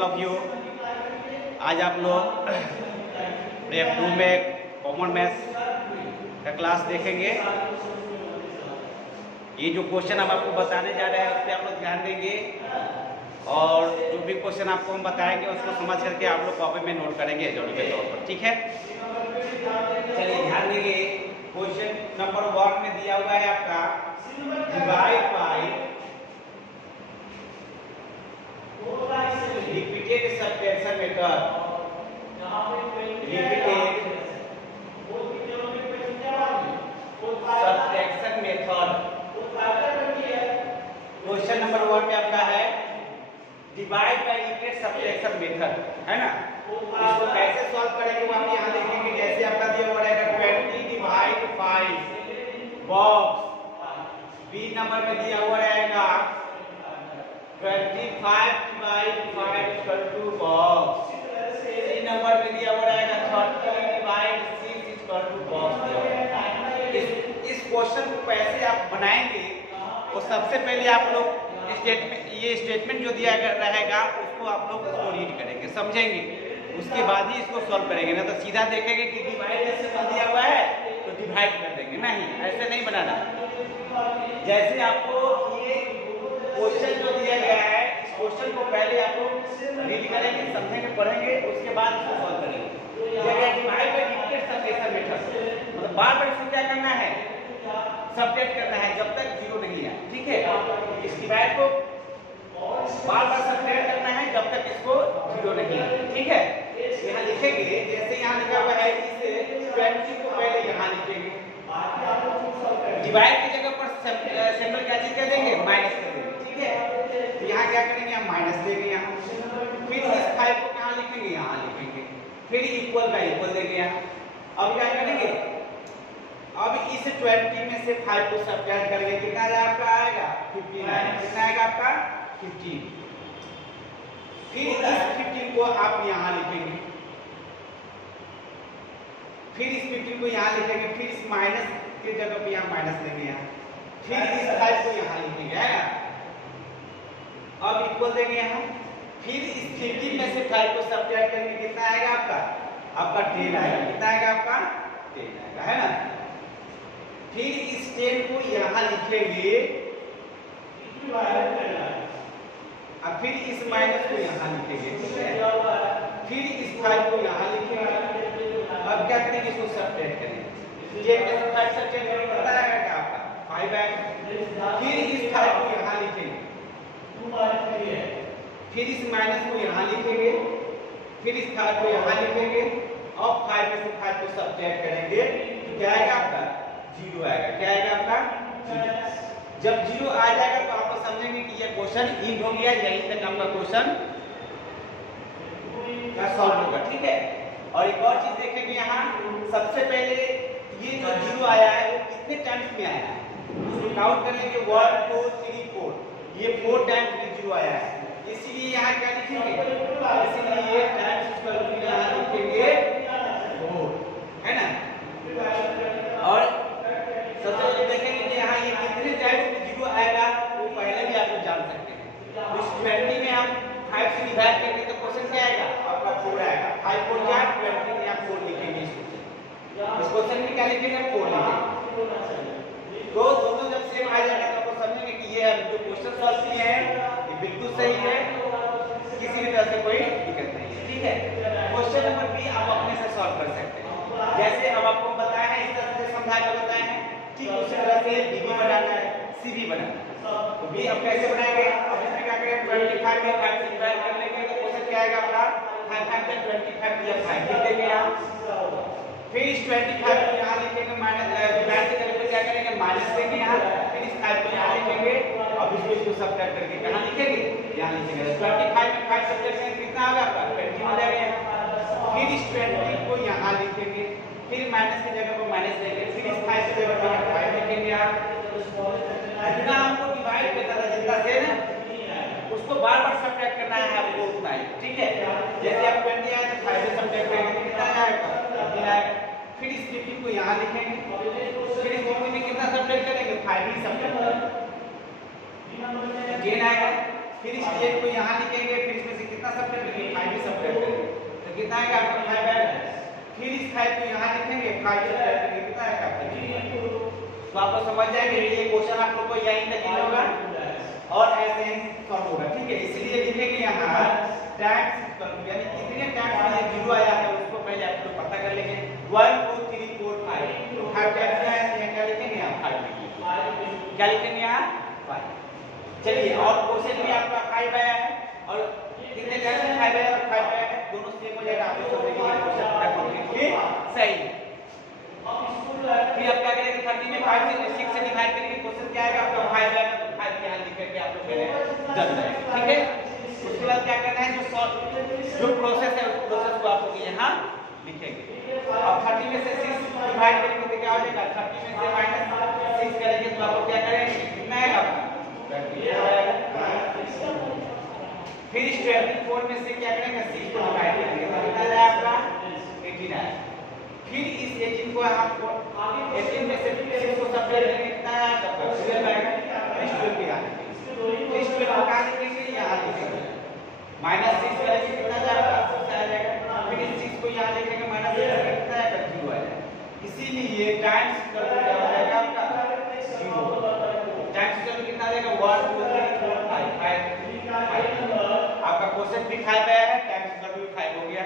All of you. आज आप लोग प्रेप 2 में कॉमन मैथ्स का क्लास देखेंगे। ये जो क्वेश्चन हम आपको बताने जा रहे हैं उस पर आप लोग ध्यान देंगे और जो भी क्वेश्चन आपको हम बताएंगे उसको समझ करके आप लोग कॉपी में नोट करेंगे जोड़ी के तौर पर, ठीक है। चलिए ध्यान देंगे, क्वेश्चन नंबर 1 में दिया हुआ है आपका divide by repeated subtraction method. Repeated subtraction method question number 1 में आपका है divide by repeated subtraction method, है ना। इसको कैसे सॉल्व करेंगे वो आप यहाँ देखेंगे। जैसे आपका दिया हुआ रहेगा 20 डिवाइड 5 बॉक्स, बी नंबर में दिया हुआ रहेगा 25 divide 5 equal to box, C number में दिया हुआ रहेगा 30 डिवाइड 6 इक्वल टू बॉक्स। इस क्वेश्चन को कैसे आप बनाएंगे तो सबसे पहले आप लोग ये स्टेटमेंट जो दिया रहेगा उसको आप लोग उसको रीड करेंगे, समझेंगे, उसके बाद ही इसको सॉल्व करेंगे। ना तो सीधा देखेंगे कि डिवाइड जैसे दिया हुआ है तो डिवाइड कर देंगे, नहीं, ऐसे नहीं बनाना। जैसे आपको ये क्वेश्चन जो दिया गया है इस क्वेश्चन को पहले आप लोग रीड करेंगे, समझेंगे, पढ़ेंगे, उसके बाद इसको सॉल्व करेंगे। Divide by repeated subtraction method मतलब बार-बार इसको क्या करना है, सब्ट्रैक्ट करना है जब तक 0 नहीं है, ठीक है। इस डिवाइड को बार-बार सब्ट्रैक्ट करना है जब तक इसको 0 नहीं है, ठीक है। यहाँ लिखेंगे, जैसे यहाँ लिखा हुआ है इसे 20 को पहले यहाँ लिखेंगे, डिवाइड की जगह पर सिंबल क्या चीज कर देंगे, माइनस कर देंगे, ठीक है। तो यहाँ क्या करेंगे, हम माइनस देंगे यहाँ, फिर इस 5 को कहाँ लिखेंगे, यहाँ लिखेंगे, फिर इक्वल का इक्वल देंगे यहाँ। अब क्या करेंगे, अब इस 20 में से 5 को सब्ट्रैक्ट करेंगे, कितना आपका आएगा 15 आएगा, कितना आएगा आपका 15। फिर इस 15 को आप यहाँ लिखेंगे, फिर इस 15 को यहाँ लिखेंगे, फिर इस माइनस के जगह पे यहाँ माइनस लेंगे यहाँ, फिर इस 5 को यहाँ लिखेंगे, है ना। अब इक्वल देंगे यहाँ, फिर इस 15 में से 5 को सब्ट्रैक्ट करेंगे, कितना आएगा आपका 10 आएगा, कितना आएगा आपका 10 आएगा, है ना। फिर इस 10 को यहाँ लिखेंगे, अब फिर इस माइनस को यहाँ लिखेंगे, ठीक है। फिर इस 5 को यहाँ लिखेंगे, अब क्या करेंगे, इसको सब्ट्रैक्ट करेंगे, ये में से 5 सब्ट्रैक्ट करेंगे, पता आएगा क्या आपका 5 आएगा। फिर इस 5 को यहाँ लिखेंगे, फिर इस माइनस को यहाँ लिखेंगे, फिर इस 5 को यहाँ लिखेंगे, और 5 में से 5 को सब्ट्रैक्ट करेंगे तो क्या आएगा आपका 0 आएगा, क्या आएगा आपका। जब 0 आ जाएगा तो आप समझेंगे कि ये क्वेश्चन इंड हो गया, यहीं तक आपका क्वेश्चन का सॉल्व होगा, ठीक है। और एक और चीज देखेंगे यहाँ, सबसे पहले ये जो 0 आया है वो कितने टाइम्स में आया है, इसको काउंट कर लेंगे 1 2 3 4, ये 4 टाइम्स में 0 आया है, इसीलिए यहाँ क्या लिखेंगे, इसीलिए ये टाइम्स इक्वल टू यहाँ लिखेंगे 4, है ना। और सबसे पहले देखेंगे कि यहाँ ये कितने टाइम्स में 0 आएगा वो पहले भी आप लोग जान सकते हैं। इस 20 में हम 5 से डिवाइड करेंगे तो क्वेश्चन क्या आएगा आपका 4 आएगा, 5 4 क्या 20 में आप 4 लिखेंगे, इस क्वेश्चन में क्या लिखेंगे 4 लिखेंगे। तो दोनों जब सेम आ जाएगा तो आप समझेंगे कि ये जो क्वेश्चन सॉल्व किए हैं ये बिल्कुल सही है, किसी भी तरह से कोई दिक्कत नहीं है, ठीक है। क्वेश्चन नंबर बी आप अपने से सॉल्व कर सकते हैं, जैसे अब आपको बताया है इस तरह से समझा के बताया है, ठीक उसी तरह से बी भी बनाना है, सी भी बनाना है। तो बी हम कैसे बनाएंगे, अब इसमें क्या करेंगे 25 में 5 से डिवाइड कर लेंगे तो क्वेश्चन क्या आएगा आपका 5 5 25 या 5 लिख देंगे यहाँ, फिर इस 25 को यहाँ लिखेंगे, माइनस डिवाइड से करके क्या करेंगे माइनस देंगे यहाँ, फिर इस 5 को यहाँ लिखेंगे, अब इसको सब्ट्रैक्ट करके कहाँ लिखेंगे, यहाँ लिखेंगे। 25 में 5 सब्ट्रैक्ट करेंगे कितना होगा आपका 20 हो जाएगा, फिर इस 20 को यहाँ लिखेंगे, फिर माइनस की जगह पर माइनस देंगे, फिर इस 5 की जगह पर 5 लिखेंगे यहाँ। जितना हमको डिवाइड करना था, जितना से ना उसको बार-बार सब्ट्रैक्ट करना है आपको उतना ही, ठीक है। जैसे आप 20 आए तो 5 से सब्ट्रैक्ट करेंगे तो कितना आएगा 15 आएगा, फिर इस 15 को यहाँ लिखेंगे, फिर इस 15 में कितना सब्ट्रैक्ट करेंगे 5 ही सब्ट्रैक्ट करेंगे, 10 आएगा, फिर इस 10 को यहाँ लिखेंगे, फिर इसमें से कितना सब्ट्रैक्ट करेंगे 5 ही सब्ट्रैक्ट करेंगे तो कितना आएगा आपका 5 आएगा। फिर इस 5 को यहाँ लिखेंगे 5 सब्ट्रैक्ट करेंगे कितना आएगा आपका। तो आप लोग समझ जाएंगे ये क्वेश्चन आप लोग को यहीं तक ही होगा और ऐसे ही सॉल्व होगा। ठीक है, इसलिए लिखेंगे यहाँ टाइम्स यानी कितने टाइम्स ये जीरो आया है उसको पहले आप लोग पता कर लेंगे। 1 2 3 4 5 तो 5 टाइम्स आया है क्या लिखेंगे यहाँ 5 लिखेंगे। क्या लिखेंगे यहाँ 5। चलिए और क्वेश्चन भी आपका 5 आया है और कितने टाइम्स 5 आया और 5 आया है दोनों सेम हो जाएगा। आप लोग समझेंगे ये क्वेश्चन पूरा कंप्लीटली सही। फिर आप क्या करेंगे 30 में 5 से 6 से डिवाइड करेंगे क्वेश्चन क्या आएगा आपका 5 आएगा तो 5 यहां लिख करके आप लोग पहले जल जाएगा। ठीक है, उसके बाद क्या करना है जो प्रोसेस है उस प्रोसेस को आप लोग यहां लिखेंगे। अब 30 में से 6 डिवाइड करेंगे तो क्या हो जाएगा 30 में से -6 करेंगे तो आप लोग क्या करेंगे कितना आएगा फिर इस 24 में से क्या करेंगे 6 को डिवाइड करेंगे तो कितना आएगा आपका 18 आएगा। फिर इस 18 को आप 18 में से 6 को सब्ट्रैक्ट करेंगे कितना आएगा आपका 12 आएगा। इस 12 के यहाँ लिखेंगे इस 12 को कहाँ लिखेंगे यहाँ लिखेंगे -6 करेंगे कितना जाएगा 6 आ जाएगा। फिर इस 6 को यहाँ लिखेंगे -6 करेंगे कितना आएगा 0 आएगा। इसीलिए टाइम्स कर क्या हो जाएगा आपका 0। टाइम्स कर कितना आ जाएगा 1 2 3 4 5 आपका क्वेश्चन भी 5 आया है टाइम्स कर भी 5 हो गया।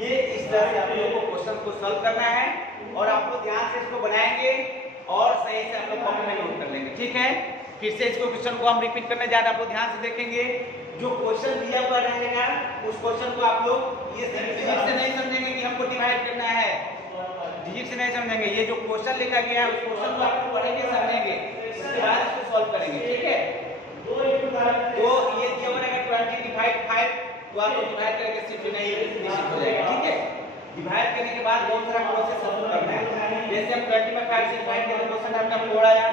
ये इस तरह से आप लोगों को क्वेश्चन को सॉल्व करना है और आप लोग ध्यान से इसको बनाएंगे और सही से आप लोग कॉपी में नोट कर लेंगे। ठीक है, फिर से इसको क्वेश्चन को हम रिपीट करने जा रहे हैं, आप लोग ध्यान से देखेंगे। जो क्वेश्चन दिया हुआ रहेगा उस क्वेश्चन को आप लोग ये डिजिट से नहीं समझेंगे कि हमको डिवाइड करना है, डिजिट से नहीं समझेंगे। ये जो क्वेश्चन लिखा गया है उस क्वेश्चन को आप लोग पढ़ेंगे समझेंगे उसके बाद इसको सॉल्व करेंगे। ठीक है, तो ये दिया हुआ रहेगा 20 डिवाइड 5 तो आप लोग डिवाइड करके सिर्फ नहीं निश्चित हो जाएगा। ठीक है, डिवाइड करने के बाद बहुत सारा प्रोसेस करना है। जैसे हम 20 में 5 से डिवाइड करें तो क्वेश्चन आपका 4 आया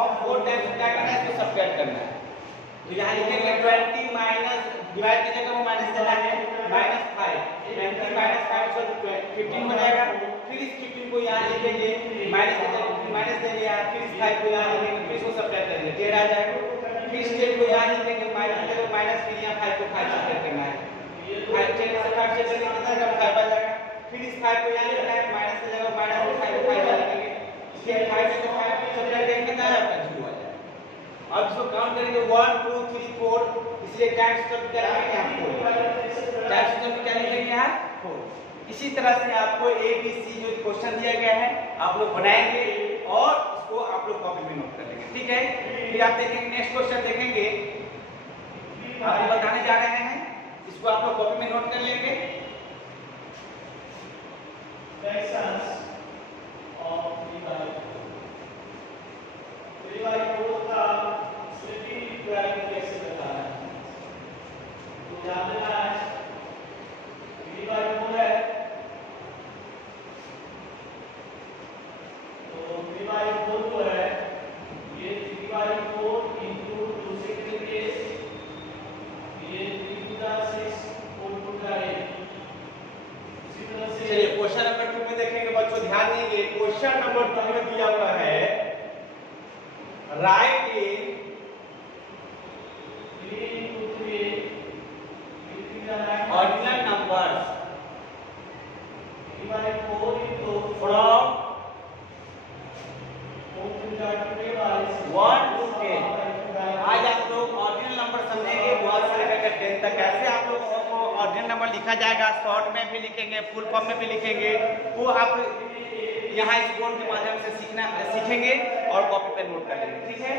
और 4 टाइम्स क्या करना है इसको सब्ट्रैक्ट करना है। तो यहाँ लिखेंगे 20 माइनस डिवाइड की जगह वो माइनस देना है -5 20 -5 तो 15 हो जाएगा। फिर इस 15 को यहाँ लिखेंगे माइनस की जगह माइनस देंगे यहाँ फिर इस 5 को यहाँ लिखेंगे फिर इसको सब्ट्रैक्ट करेंगे 10 आ जाएगा। फिर इस 10 को यहाँ लिखेंगे माइनस की जगह माइनस फिर यहाँ 5 को 5 सब्ट्रैक्ट करना है 5 10 से 5 से करके कितना आएगा 5 आ जाएगा। फिर इस 5 को यहाँ लिखना है माइनस की जगह माइनस को 5 को 5 लिखेंगे फिर 5 से 5 सब्ट्रैक्ट करेंगे कितना आएगा 0 आ जाएगा। अब इसको काउंट करेंगे 1 2 3 4 इसलिए टाइम्स सब क्या लिखेंगे यहाँ 4 टाइम्स सब क्या लिखेंगे यहाँ 4। इसी तरह से आपको ए बी सी जो क्वेश्चन दिया गया है आप लोग बनाएंगे और उसको आप लोग कॉपी में नोट कर लेंगे। ठीक है, फिर आप देखेंगे नेक्स्ट क्वेश्चन देखेंगे आप लोग बताने जा रहे हैं इसको आप लोग कॉपी में नोट कर लेंगे। चलिए क्वेश्चन नंबर 2 में देखेंगे बच्चों, ध्यान देंगे। क्वेश्चन नंबर 2 में दिया हुआ है right in ordinal numbers from 1 to 10। आज आप लोग ऑर्डिनल नंबर समझेंगे 1 से लेकर 10 तक। कैसे आप लोग ऑर्डिनल नंबर लिखा जाएगा, शॉर्ट में भी लिखेंगे फुल फॉर्म में भी लिखेंगे, वो आप यहाँ इस बोर्ड के माध्यम से सीखेंगे और कॉपी पे नोट कर लेंगे। ठीक है,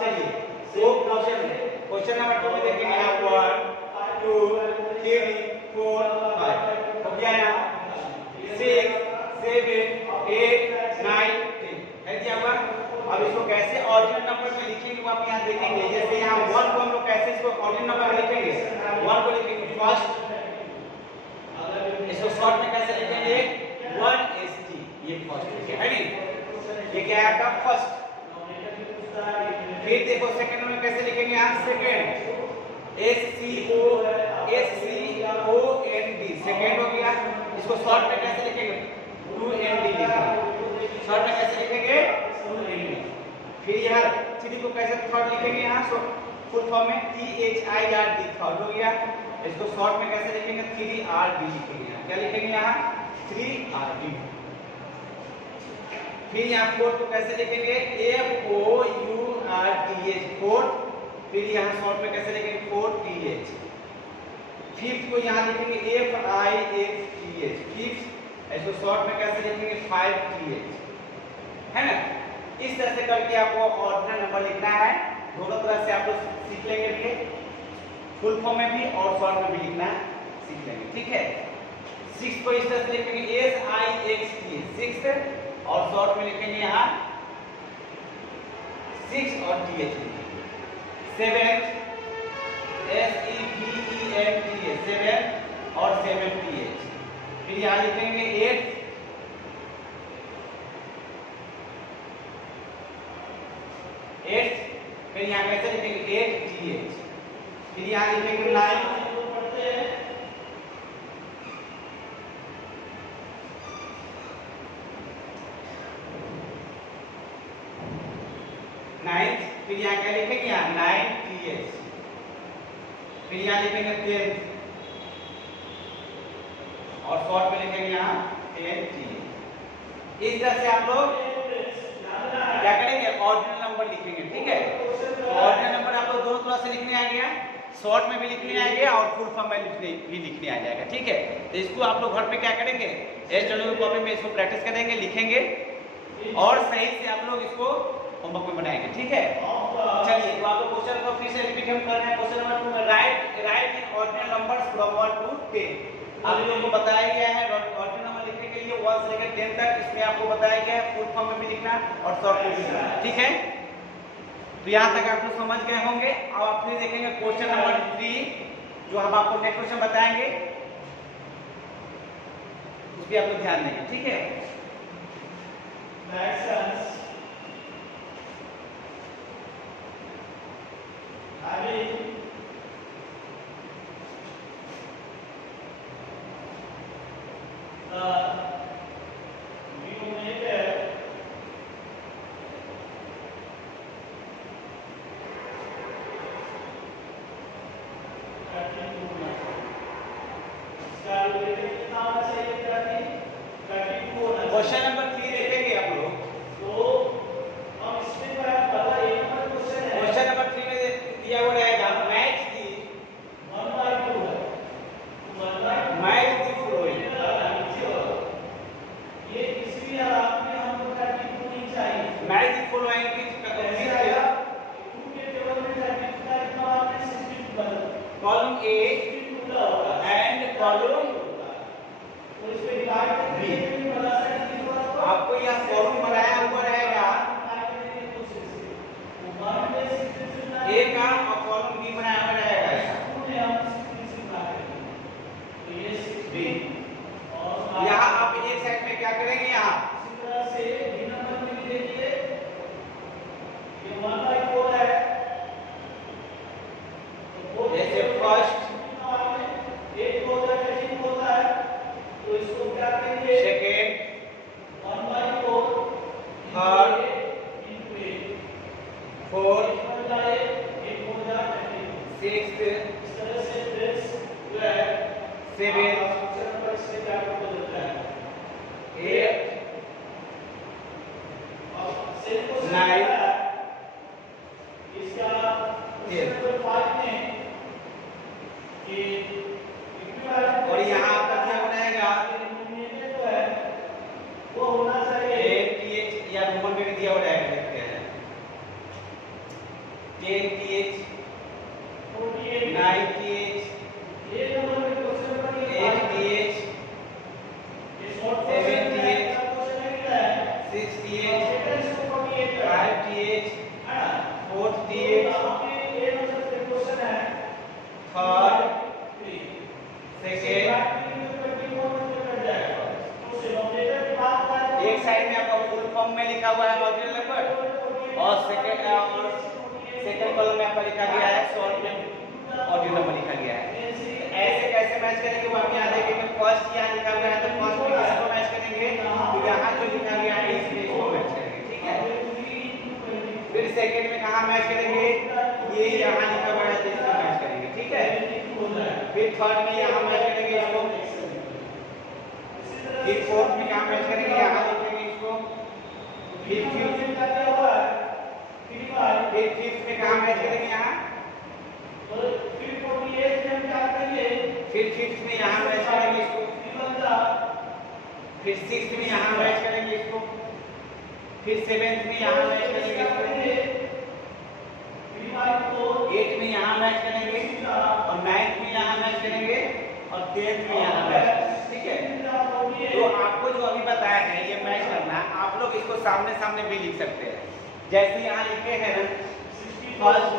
चलिए वो क्वेश्चन नंबर 2 में देखेंगे आप 1 2 3 4 5 हो गया यहाँ 6 7 8 9 10 है दिया हुआ। अब इसको कैसे ऑर्डिनल नंबर में लिखेंगे वो आप यहाँ देखेंगे। जैसे यहाँ 1 को हम लोग कैसे इसको ऑर्डिनल नंबर में लिखेंगे 1 को लिखेंगे फर्स्ट, इसको शॉर्ट में कैसे लिखेंगे 1ST ये फर्स्ट है नहीं, ये क्या है आपका फर्स्ट। फिर देखो सेकंड में कैसे लिखेंगे यहाँ सेकंड SCOND सेकंड हो गया। इसको शॉर्ट में कैसे लिखेंगे 2ND लिखेंगे, शॉर्ट में कैसे लिखेंगे 2ND। फिर यहाँ 3 को कैसे थर्ड लिखेंगे यहाँ फुल फॉर्म में THIRD थर्ड हो गया। इसको शॉर्ट में कैसे लिखेंगे 3RD लिखेंगे यहाँ। क्या लिखेंगे यहाँ 3RD। फिर यहाँ फोर्थ को कैसे लिखेंगे FOURTH फोर्थ। फिर यहाँ शॉर्ट में कैसे लिखेंगे 4TH। फिफ्थ को यहाँ लिखेंगे FIFTH फिफ्थ। इसको शॉर्ट में कैसे लिखेंगे 5TH, है ना। इस तरह से करके आपको ऑर्डिनल नंबर लिखना है। दोनों तरह से आप लोग सीख लेंगे भी, फुल फॉर्म में भी और शॉर्ट में भी लिखना सीख लेंगे, ठीक है। सिक्स को इस तरह से लिखेंगे SIXT सिक्स, और शॉर्ट में लिखेंगे यहाँ 6 और TH लिखेंगे। सेवेंथ SEVENT सेवन और 7TH। फिर यहाँ लिखेंगे 8 फिर यहाँ कैसे लिखेंगे 8TH। फिर यहाँ लिखेंगे 9 9। फिर यहाँ क्या लिखेंगे यहाँ 9TH। फिर यहाँ लिखेंगे 10 और शॉर्ट में लिखेंगे यहाँ 10TH। इस तरह से आप लोग क्या करेंगे ऑर्डिनल नंबर लिखेंगे, ठीक है। ऑर्डिनल नंबर आप लोग दोनों तरह से लिखने आ गया, शॉर्ट में भी लिखने आ गया और फुल फॉर्म में लिखने आ जाएगा, ठीक है। तो इसको आप लोग घर पे क्या करेंगे स्टडी कॉपी में इसको प्रैक्टिस करेंगे, लिखेंगे और सही से आप लोग इसको होमवर्क में बनाएंगे, ठीक है। चलिए तो आप लोग क्वेश्चन को फिर से रिपीट हम कर रहे हैं। क्वेश्चन नंबर 2 में right in ordinal numbers from 1 to 10। आप लोगों को बताया गया है ऑर्डिनल नंबर लिखने के लिए 1 से लेकर 10 तक। इसमें आपको बताया गया है फुल फॉर्म में भी लिखना और शॉर्ट में भी लिखना, ठीक है। तो यहाँ तक आप लोग समझ गए होंगे। अब आप फिर देखेंगे क्वेश्चन नंबर 3 जो हम आपको नेक्स्ट क्वेश्चन बताएंगे, उस पर आप लोग ध्यान देंगे, ठीक है। क्वेश्चन नंबर 3 देखेंगे आप लोग। तो हम इसमें क्वेश्चन नंबर 3 में दिया हुआ रहेगा मैच दी 1/2 है, मैच दी फ्लोइंग। ये किसी भी हालात में हमको 32 नहीं चाहिए। मैच दी फ्लोइंग की आएगा 2 के टेबल में 32 का इतना आपने 62 बदल कॉलम ए एंड कॉलम तो इसमें डिवाइड करके आपको यह फॉर्म बनाया हुआ रहेगा ए का और कॉलम बी बनाया हुआ रहेगा। यहाँ आप एक साइड में क्या करेंगे यहाँ इसी तरह से बी नंबर में भी देखिए ये 1/4 है। जैसे फर्स्ट एक होता है तो इसको क्या करेंगे सेकेंड 1/4 थर्ड फोर्थ सिक्स्थ इस तरह से दिस जो है सेवेंथ एट नाइन इसका 5 में और यहाँ आपका क्या बनाएगा वो होना चाहिए 10TH या रोमन में भी दिया हुआ रहेगा, देखते हैं 10TH 9TH 8TH 7TH 6TH 5TH 4TH third second. एक साइड में आपका फुल फॉर्म में लिखा हुआ है ऑर्डिनल नंबर और सेकेंड कॉलम में आपका लिखा गया है शॉर्ट में ऑर्डिनल नंबर लिखा गया है। ऐसे कैसे मैच करेंगे वो आप यहाँ देखेंगे। फर्स्ट यहाँ लिखा गया है तो फर्स्ट में किसको मैच करेंगे तो यहाँ जो लिखा गया है इसमें इसको मैच करेंगे, ठीक है। फिर सेकेंड में कहाँ मैच करेंगे ये यहाँ लिखा हुआ है तो इसको मैच करेंगे, ठीक है। फिर फिर थर्ड में यहाँ मैच करेंगे इसको, फिर फोर्थ में यहाँ मैच करेंगे, यहाँ लिखेंगे इसको, फिर फिफ्थ में कहाँ मैच करेंगे यहाँ, फिर फिफ्थ में यहाँ मैच करेंगे इसको, फिर सिक्स्थ में यहाँ मैच करेंगे इसको, फिर सेवेंथ में यहाँ मैच करेंगे इसको, एट में यहाँ मैच करेंगे और नाइन्थ में यहाँ मैच करेंगे और 10th में यहाँ मैच करेंगे। ठीक है, तो आपको जो अभी बताया है ये मैच करना, आप लोग इसको सामने सामने भी लिख सकते हैं। जैसे यहाँ लिखे हैं ना फर्स्ट,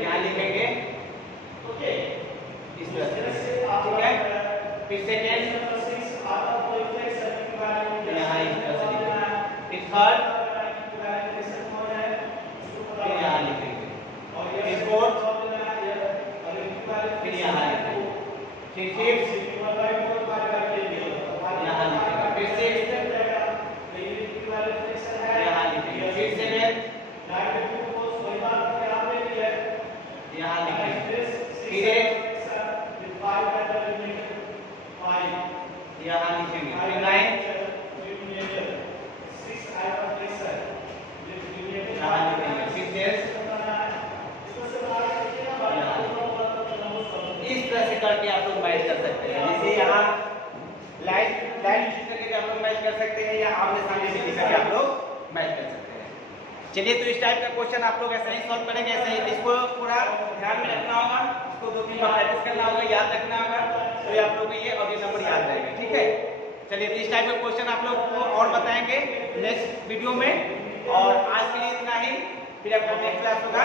यहाँ लिखेंगे इस तरह से, ठीक है। फिर सेकेंड यहाँ इस तरह से लिखेंगे, फिर थर्ड यहाँ लिखेंगे, फिर फोर्थ फिर यहाँ लिखेंगे, फिर फिफ्थ यहाँ लिखेंगे, फिर सिक्स्थ यहाँ लिखेंगे, फिर सेवेंथ यहाँ लिखेंगे, फिर एट्थ यहाँ लिखेंगे, फिर नाइन्थ यहाँ लिखेंगे, फिर 10th इस तरह से करके आप लोग मैच कर सकते हैं। जैसे यहाँ लाइट यूज करके आप लोग मैच कर सकते हैं या आमने सामने भी लिख करके आप लोग मैच कर सकते हैं। चलिए, तो इस टाइप का क्वेश्चन आप लोग ऐसे ही सॉल्व करेंगे, ऐसे ही इसको पूरा ध्यान में रखना होगा, इसको 2-3 बार प्रैक्टिस करना होगा, याद रखना होगा, तो ये आप लोग को ये और ये नंबर याद रहेगा। ठीक है, चलिए, तो इस टाइप का क्वेश्चन आप लोग को और बताएंगे नेक्स्ट वीडियो में, और आज के लिए इतना ही, फिर आपका नेक्स्ट क्लास होगा।